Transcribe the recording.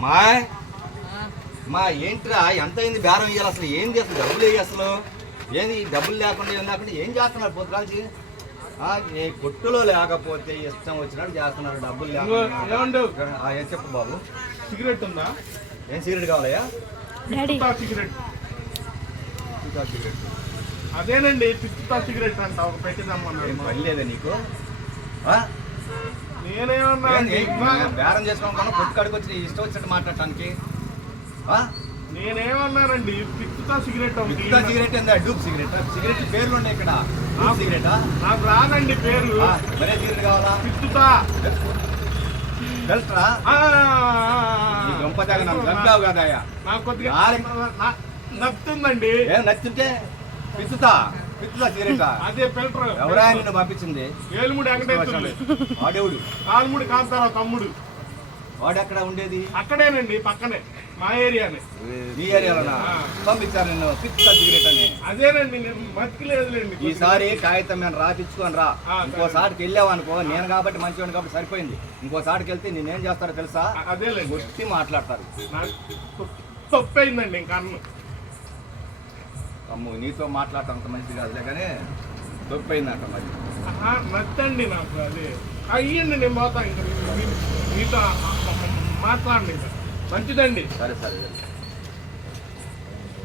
మా మా ఏంట్రా ఎంత అయింది బేరం ఇయ్యాలి అసలు ఏంది అసలు డబ్బులు వేయి అసలు ఏంది డబ్బులు లేకుండా ఏం లేకుండా ఏం చేస్తున్నారు పొద్దుకాల్చి ఏ కొట్టులో లేకపోతే ఇష్టం వచ్చినట్టు చేస్తున్నారు డబ్బులు లేకుండా ఏం చెప్పు బాబు సిగరెట్ ఉందా ఏం సిగరెట్ కావాలయ్యా సిగరెట్ సిగరెట్ అదేనండి పిత్తుతా సిగరెట్ అంట ఒక పెట్టిదమ్మన్నారు పని లేదా నీకు నేనేమన్నా బేరం చేసుకోకుండా కొట్టు కాడికి వచ్చి ఇష్టం వచ్చినట్టు మాట్లాడటానికి నేనేమన్నానండి పిత్తుతా సిగరెట్ సిగరెట్ ఏందా డూప్ సిగరెట్ సిగరెట్ పేర్లు ఉన్నాయి ఇక్కడ సిగరెట్ నాకు రాదండి పేరు మరే సిగరెట్ కావాలా పిత్తుతా తెలుసా గంపదాగా నన్ను గంపావు కదా నాకు కొద్దిగా నచ్చుతుందండి ఏం నచ్చుంటే పిత్తుతా సిగరెట్ అదే ఫిల్టర్ ఎవరా నిన్ను పంపించింది ఏలుముడి వెంకటేశ్వరుడు వాడేవుడు కాలుముడి కాంతారావు తమ్ముడు వాడు ఎక్కడ ఉండేది అక్కడేనండి పక్కనే మా ఏరియానే ఈ ఏరియాలోనా పంపించారు నిన్ను పిత్తుతా సిగరెట్ అని అదేనండి నేను బతికిలేదులేండి ఈసారి కాగితం నేను రాపించుకొని రా ఇంకోసారికి వెళ్ళావు అనుకో నేను కాబట్టి మంచివాడిని కాబట్టి సరిపోయింది ఇంకోసారికి వెళ్తే నేనేం చేస్తారో తెలుసా అదేలేండి వచ్చి మాట్లాడతారు నాకు తప్పైందండి ఇంకా అమ్ము నీతో మాట్లాడటం అంత మంచిది కాదులే కానీ తప్పైందంట మరి నచ్చండి నాకు అదే అయ్యండి నేను పోతా ఇంకా మీతో మాట్లాడండి మంచిదండి సరే